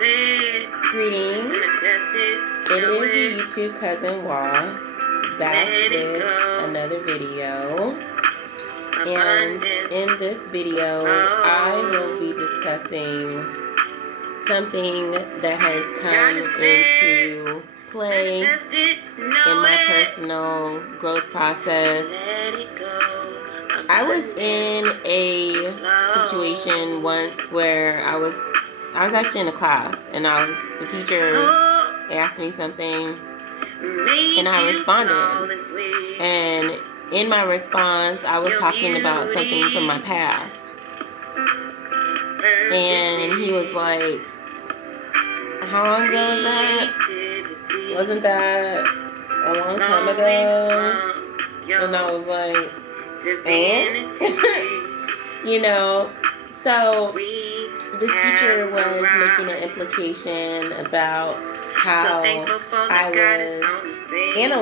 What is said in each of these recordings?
Greetings. It is your YouTube cousin Wall, back with another video. And in this video, I will be discussing something that has come into play in my personal growth process. I was in a situation once where I was actually in a class, and the teacher asked me something, and I responded. And in my response, I was talking about something from my past. And he was like, "How long ago was that? Wasn't that a long time ago?" And I was like, "And?" So this teacher was making an implication about how I was in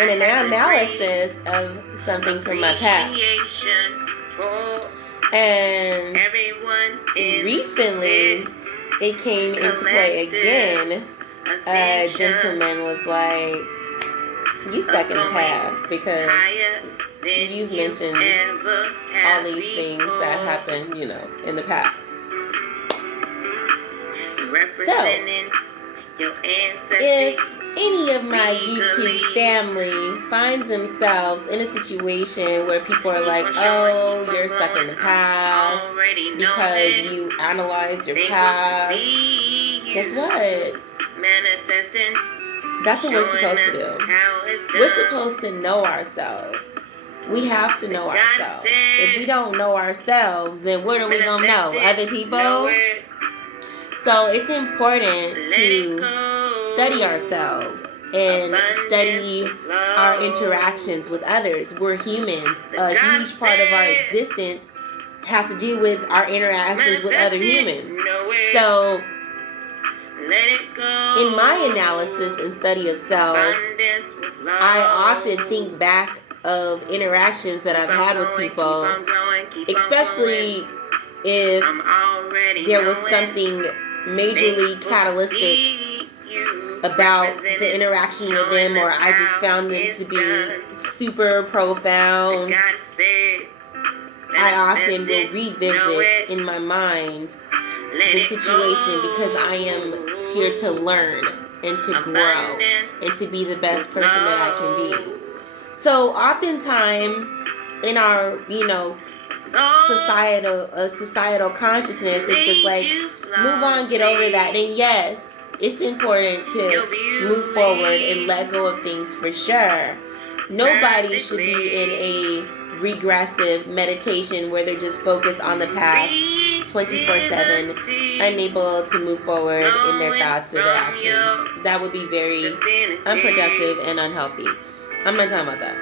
an analysis of something from my past. And recently, it came into play again. A gentleman was like, "You stuck in the past because you've mentioned all these things that happened, in the past." So, if any of my YouTube family finds themselves in a situation where people are like, "Oh, you're stuck in the past because you analyzed your past," guess what? That's what we're supposed to do. We're supposed to know ourselves. We have to know ourselves. If we don't know ourselves, then what are we going to know? Other people? So it's important to study ourselves and study our interactions with others. We're humans. A huge part of our existence has to do with our interactions with other humans. So in my analysis and study of self, I often think back of interactions that I've had with people, especially if there was something majorly catalytic about the interaction with them, or I just found them to be super profound. I often will revisit in my mind the situation because I am here to learn and to grow and to be the best person that I can be. So oftentimes in our, societal consciousness, it's just like, move on, get over that. And yes, it's important to move forward and let go of things for sure. Nobody should be in a regressive meditation where they're just focused on the past 24/7, unable to move forward in their thoughts or their actions. That would be very unproductive and unhealthy. I'm not talking about that.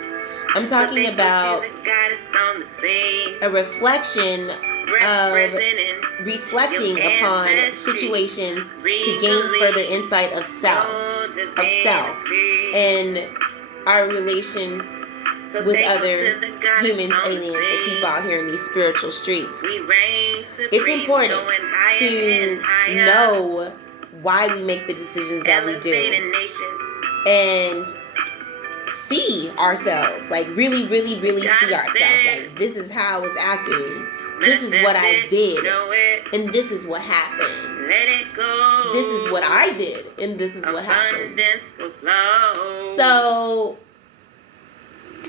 I'm talking about a reflection of reflecting upon situations to gain further insight of self, and our relations with other humans, aliens, and people out here in these spiritual streets. It's important to know why we make the decisions that we do and see ourselves, like really, really, really see ourselves. Like, this is how I was acting. This is what I did, and this is what happened. This is what I did, and this is what happened. So,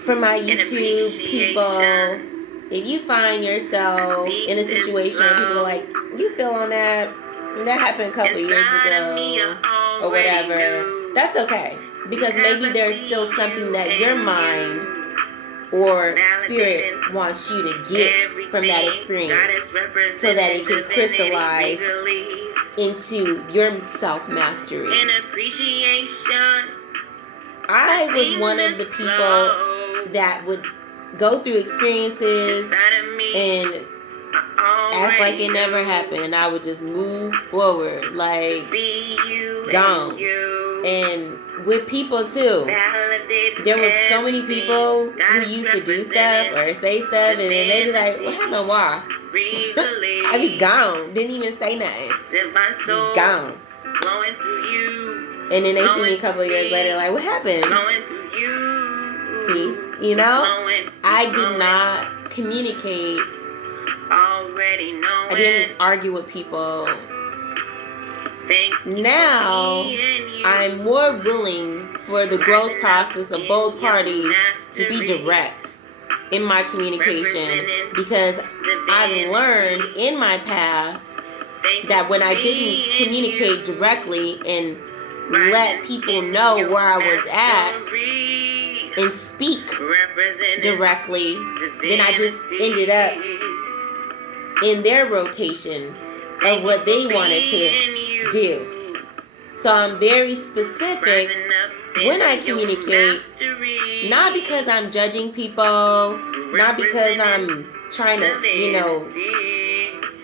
for my YouTube people, if you find yourself in a situation where people are like, "You still on that? That happened a couple years ago," or whatever, that's okay. Because maybe there's still something that your mind or spirit wants you to get from that experience so that it can crystallize into your self-mastery. I was one of the people that would go through experiences and act like it never happened. I would just move forward, like, gone. And with people too, there were so many people who used to do stuff or say stuff, and then they'd be like, "What happened? Why?" I'd be gone, didn't even say nothing. He's gone. And then they see me a couple of years later, like, what happened? Peace. You know? I did not communicate. I didn't argue with people. Now, I'm more willing for the growth process of both parties to be direct in my communication, because I've learned in my past that when I didn't communicate directly and let people know where I was at and speak directly, then I just ended up in their rotation of what they wanted to do. So I'm very specific when I communicate, not because I'm judging people, not because I'm trying to,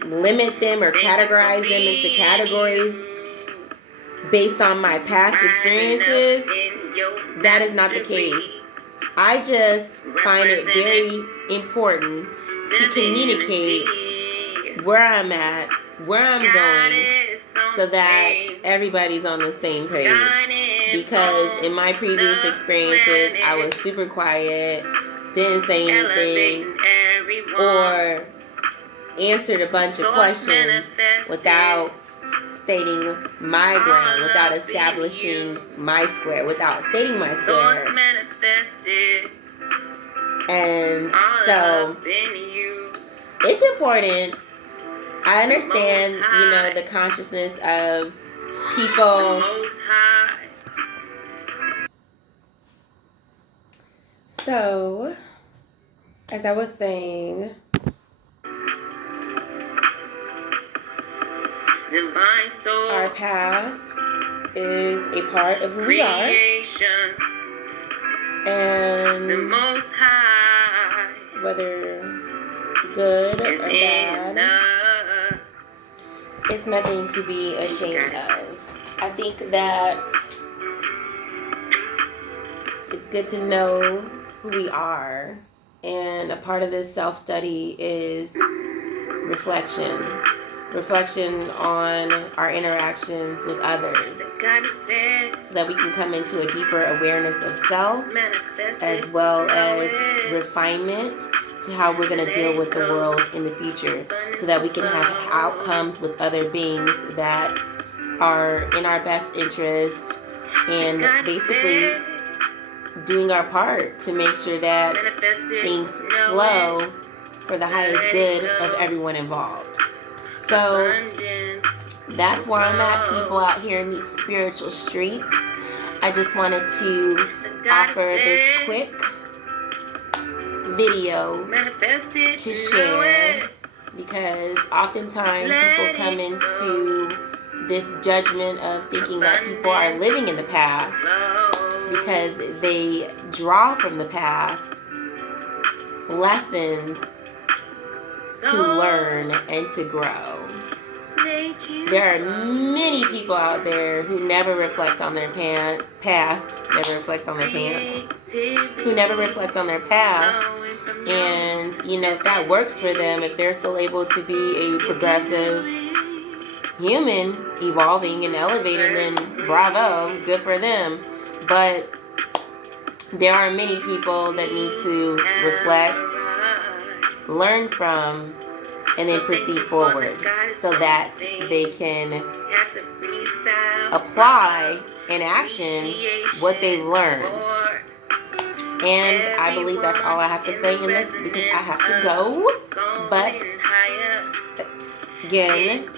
limit them or categorize them into categories based on my past experiences. That is not the case. I just find it very important to communicate where I'm at, where I'm going, so that everybody's on the same page. Because in my previous experiences, I was super quiet, didn't say anything, or answered a bunch of questions without stating my ground, without establishing my square, without stating my square. And so it's important. I understand, the consciousness of people. So, as I was saying, our past is a part of who we are. And whether good or bad, it's nothing to be ashamed of. I think that it's good to know who we are, and a part of this self-study is reflection on our interactions with others, so that we can come into a deeper awareness of self, as well as refinement to how we're going to deal with the world in the future, so that we can have outcomes with other beings that are in our best interest, and basically doing our part to make sure that things flow for the highest good of everyone involved. So that's where I'm at, people out here in these spiritual streets. I just wanted to offer this quick video to share, because oftentimes people come into this judgment of thinking that people are living in the past because they draw from the past lessons to learn and to grow. There are many people out there who never reflect on their past, never reflect on their pants, who never reflect on their past. And, if that works for them, if they're still able to be a progressive human, evolving and elevating, then bravo, good for them. But there are many people that need to reflect, learn from, and then proceed forward, so that they can apply in action what they've learned. And I believe that's all I have to say in this, because I have to go. But again,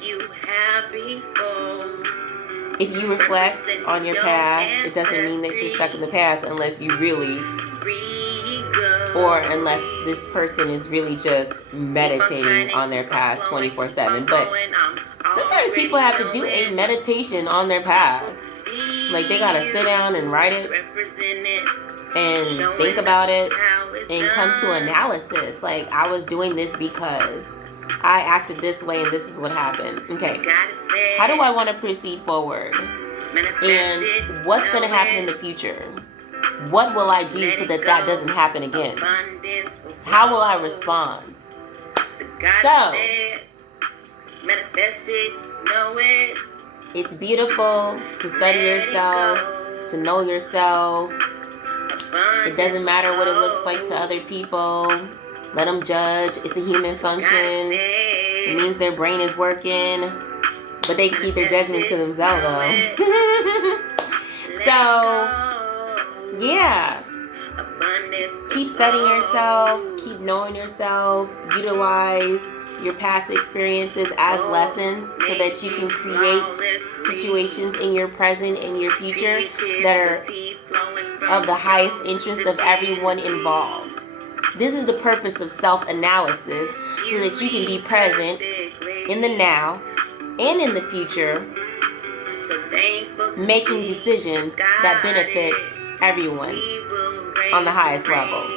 if you reflect on your past, it doesn't mean that you're stuck in the past, unless you really, or unless this person is really just meditating on their past 24/7. But sometimes people have to do a meditation on their past. Like, they gotta sit down and write it and think about it and come to analysis. Like, I was doing this because I acted this way and this is what happened. Okay, how do I want to proceed forward? And what's going to happen in the future? What will I do so that that doesn't happen again? How will I respond? So, It's beautiful to study yourself, to know yourself. It doesn't matter what it looks like to other people. Let them judge. It's a human function. It means their brain is working, but they keep their judgments to themselves, though. So, yeah. Keep studying yourself. Keep knowing yourself. Utilize your past experiences as lessons so that you can create situations in your present and your future that are of the highest interest of everyone involved. This is the purpose of self-analysis, so that you can be present in the now and in the future, making decisions that benefit everyone on the highest level.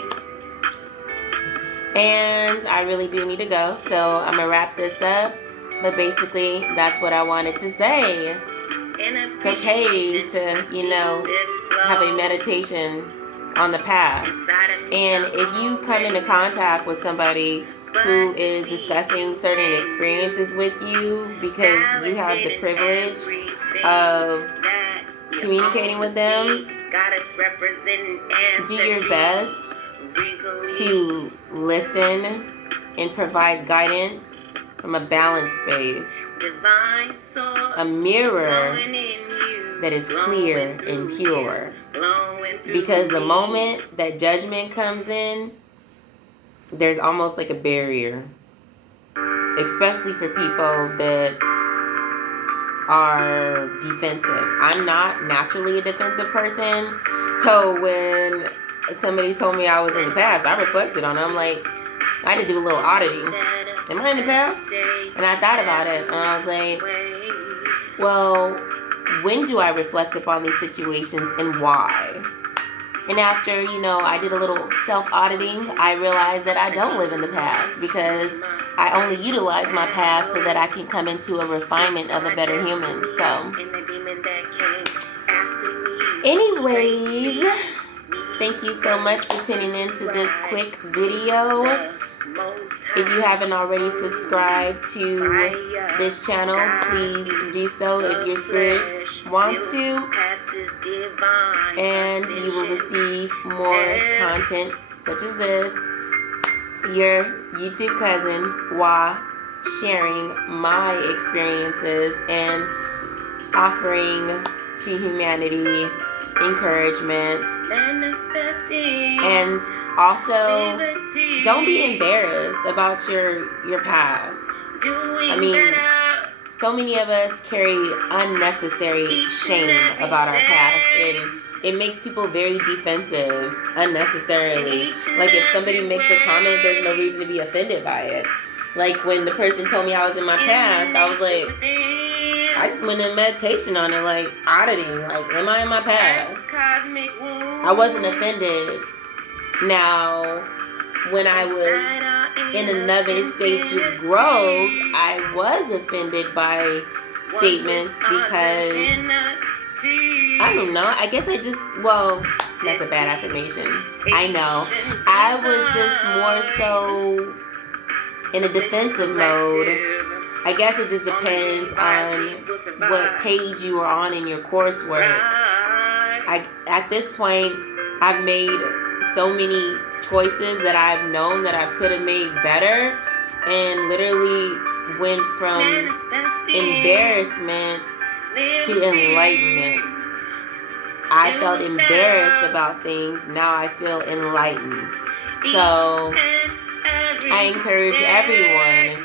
And I really do need to go, so I'm going to wrap this up. But basically, that's what I wanted to say. It's okay to, have a meditation on the past. And if you come into contact with somebody who is discussing certain experiences with you because you have the privilege of communicating with them, do your best to listen and provide guidance from a balanced space, a mirror that is clear and pure. Because the moment that judgment comes in, there's almost like a barrier, especially for people that are defensive. I'm not naturally a defensive person, so when somebody told me I was in the past, I reflected on it. I'm like, I had to do a little auditing. Am I in the past? And I thought about it, and I was like, well, when do I reflect upon these situations and why? And after, I did a little self-auditing, I realized that I don't live in the past because I only utilize my past so that I can come into a refinement of a better human. So, anyways, thank you so much for tuning in to this quick video. If you haven't already subscribed to this channel, please do so if your spirit wants to. And you will receive more content such as this. Your YouTube cousin, Wa, sharing my experiences and offering to humanity encouragement. And also, don't be embarrassed about your past. I mean, so many of us carry unnecessary shame about our past, and it makes people very defensive unnecessarily. Like, if somebody makes a comment, there's no reason to be offended by it. Like, when the person told me I was in my past, I was like, I just went in meditation on it, like, auditing. Like, am I in my past? I wasn't offended. Now, when I was in another stage of growth, I was offended by statements because, I don't know, I guess that's a bad affirmation. I know. I was just more so in a defensive mode. I guess it just depends on what page you are on in your coursework. At this point, I've made so many choices that I've known that I could have made better, and literally went from embarrassment to enlightenment. I felt embarrassed about things, now I feel enlightened. So I encourage everyone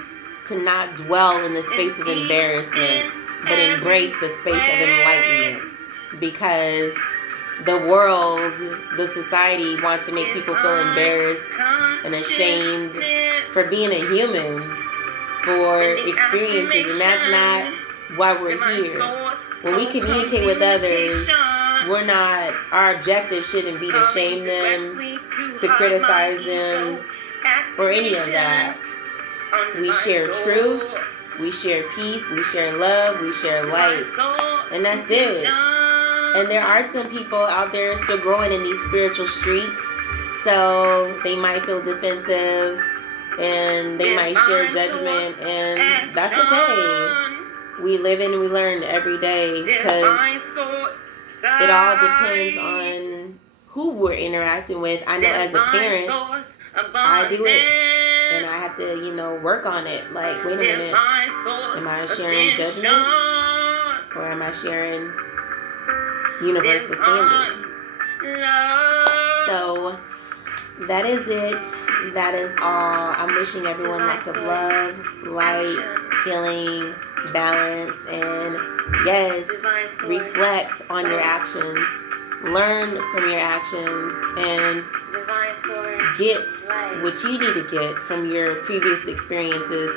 to not dwell in the space of embarrassment, but embrace the space of enlightenment, because the world, the society wants to make people feel embarrassed and ashamed for being a human, for experiences, and that's not why we're here. When we communicate with others, our objective shouldn't be to shame them, to criticize them, or any of that. We share truth, we share peace, we share love, we share light, and that's it. And there are some people out there still growing in these spiritual streets, so they might feel defensive and they might share judgment, and that's okay. we live and we learn every day, because it all depends on who we're interacting with. I know as a parent, I do it, and I have to, work on it. Like, wait a minute, am I sharing judgment, or am I sharing universal standing? So that is it. That is all. I'm wishing everyone lots of love, light, healing, balance, and yes, reflect on your actions. Learn from your actions and get what you need to get from your previous experiences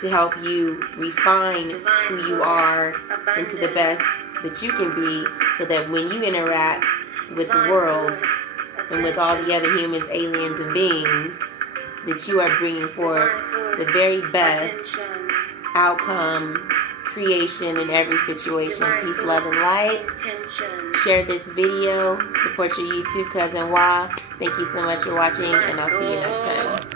to help you refine who you are into the best that you can be, so that when you interact with the world and with all the other humans, aliens, and beings, that you are bringing forth the very best outcome, creation in every situation. Peace, love, and light. Share this video. Support your YouTube cousin Wa. Thank you so much for watching, and I'll see you next time.